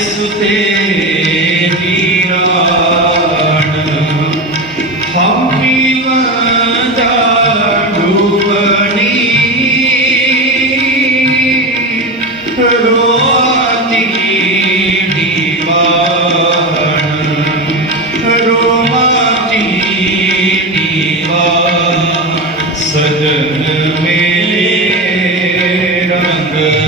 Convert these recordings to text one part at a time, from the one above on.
ਸੁਤੇ Amém.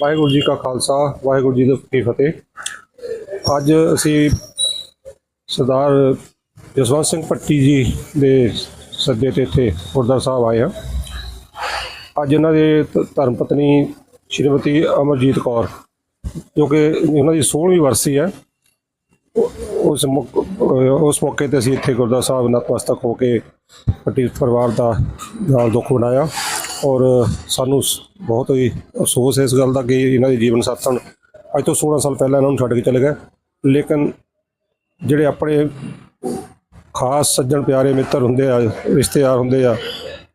Waheguru ji ਕਾ ਖਾਲਸਾ, ਵਾਹਿਗੁਰੂ ਜੀ ਦੀ ਫਤਿਹ। ਅੱਜ ਅਸੀਂ ਸਰਦਾਰ ਜਸਵੰਤ ਸਿੰਘ ਪੱਟੀ ਜੀ ਦੇ ਸੱਦੇ ਤੇ ਇੱਥੇ ਗੁਰਦੁਆਰਾ ਸਾਹਿਬ ਆਏ ਹਾਂ। ਅੱਜ ਇਹਨਾਂ ਦੇ ਧ- ਧਰਮ ਪਤਨੀ ਸ਼੍ਰੀਮਤੀ ਅਮਰਜੀਤ ਕੌਰ, ਜੋ ਕਿ ਉਹਨਾਂ ਦੀ 16ਵੀਂ ਵਰਸੀ ਹੈ। ਉਸ ਮੌ ਅਹ ਉਸ ਮੌਕੇ ਤੇ ਅਸੀਂ ਇੱਥੇ ਗੁਰਦੁਆਰਾ ਸਾਹਿਬ ਨਤਮਸਤਕ ਹੋ ਕੇ ਪੱਟੀ ਪਰਿਵਾਰ ਦਾ ਨਾਲ ਦੁੱਖ ਬਣਾਇਆ ਔਰ ਸਾਨੂੰ ਸ- ਬਹੁਤ ਹੀ ਅਫਸੋਸ ਹੈ ਇਸ ਗੱਲ ਦਾ ਕਿ ਇਹਨਾਂ ਦੇ ਜੀਵਨ ਸਾਥਣ ਅੱਜ ਤੋਂ 16 ਸਾਲ ਪਹਿਲਾਂ ਇਹਨਾਂ ਨੂੰ ਛੱਡ ਕੇ ਚਲੇ ਗਏ। ਲੇਕਿਨ ਜਿਹੜੇ ਆਪਣੇ ਖਾਸ ਸੱਜਣ ਪਿਆਰੇ ਮਿੱਤਰ ਹੁੰਦੇ ਆ, ਰਿਸ਼ਤੇਦਾਰ ਹੁੰਦੇ ਆ,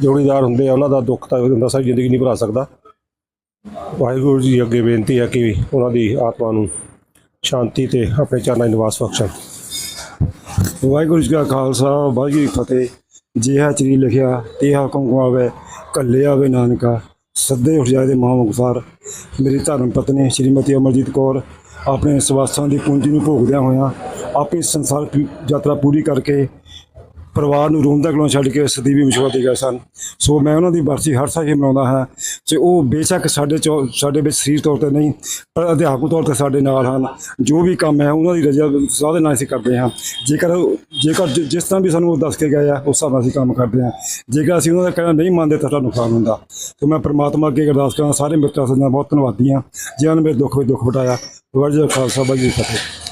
ਜੋੜੀਦਾਰ ਹੁੰਦੇ ਆ, ਉਹਨਾਂ ਦਾ ਦੁੱਖ ਤਾਂ ਬੰਦਾ ਸਾਰੀ ਜ਼ਿੰਦਗੀ ਨਹੀਂ ਭੁਲਾ ਸਕਦਾ। ਵਾਹਿਗੁਰੂ ਜੀ ਅੱਗੇ ਬੇਨਤੀ ਹੈ ਕਿ ਉਹਨਾਂ ਦੀ ਆਤਮਾ ਨੂੰ ਸ਼ਾਂਤੀ ਤੇ ਆਪਣੇ ਚਰਨਾਂ 'ਚ ਨਿਵਾਸ ਬਖਸ਼ਣ। ਵਾਹਿਗੁਰੂ ਜੀ ਕਾ ਖਾਲਸਾ, ਵਾਹਿਗੁਰੂ ਜੀ ਫਤਿਹ। ਜਿਹਾ ਚਰੀ ਲਿਖਿਆ, ਤੇਹਾ ਕਉ ਆਵੇ ਕੱਲੇ ਆਵੇ ਨਾਨਕਾ, ਸੱਦੇ ਉੱਠ ਜਾਏ ਦੇ ਮਹਾਂਮੁਖਸਾਰ ਮੇਰੀ ਧਰਮ ਪਤਨੀ ਸ਼੍ਰੀਮਤੀ ਅਮਰਜੀਤ ਕੌਰ, ਆਪਣੇ ਸਵਾਸਾਂ ਦੀ ਪੂੰਜੀ ਨੂੰ ਭੋਗਦਿਆਂ ਹੋਇਆਂ ਆਪਣੀ ਸੰਸਾਰ ਯਾਤਰਾ ਪੂਰੀ ਕਰਕੇ ਪਰਿਵਾਰ ਨੂੰ ਰੋਂਦਾ ਗਲੋਂ ਛੱਡ ਕੇ ਸਦੀਵੀ ਵਿਸ਼ਵਾ ਦੇ ਗਏ ਸਨ। ਸੋ ਮੈਂ ਉਹਨਾਂ ਦੀ ਬਰਸੀ ਹਰ ਸਾਲ ਹੀ ਮਨਾਉਂਦਾ ਹਾਂ ਤੇ ਉਹ ਬੇਸ਼ੱਕ ਸਾਡੇ ਚੋਂ, ਸਾਡੇ ਵਿੱਚ ਸਰੀਰ ਤੌਰ ਤੇ ਨਹੀਂ, ਪਰ ਅਧਿਆਪਕ ਤੌਰ ਤੇ ਸਾਡੇ ਨਾਲ ਹਨ। ਜੋ ਵੀ ਕੰਮ ਹੈ, ਉਹਨਾਂ ਦੀ ਰਜਾ ਸਾਧੇ ਨਾਲ ਅਸੀਂ ਕਰਦੇ ਹਾਂ। ਜੇਕਰ ਜੇਕਰ ਜਿ- ਜਿਸ ਤਰ੍ਹਾਂ ਵੀ ਸਾਨੂੰ ਉਹ ਦੱਸ ਕੇ ਗਏ ਆ, ਉਸ ਹਿਸਾਬ ਨਾਲ ਅਸੀਂ ਕੰਮ ਕਰਦੇ ਹਾਂ। ਜੇਕਰ ਅਸੀਂ ਉਹਨਾਂ ਦਾ ਕਹਿਣਾ ਨਹੀਂ ਮੰਨਦੇ, ਤਾਂ ਸਾਨੂੰ ਨੁਕਸਾਨ ਹੁੰਦਾ। ਸੋ ਮੈਂ ਪ੍ਰਮਾਤਮਾ ਅੱਗੇ ਅਰਦਾਸ ਕਰਾਂ ਸਾਰੇ ਮਿੱਤਰਾਂ ਦਾ ਬਹੁਤ ਧੰਨਵਾਦੀ ਹਾਂ। ਜਿਨ੍ਹਾਂ ਨੇ ਮੇਰੇ ਦੁੱਖ ਵਿੱਚ ਦੁੱਖ ਵਟਾਇਆ। ਵਾਹਿਗੁਰੂ ਖਾਲਸਾ, ਵਾਹਿਗੁਰੂ ਫਤਿਹ।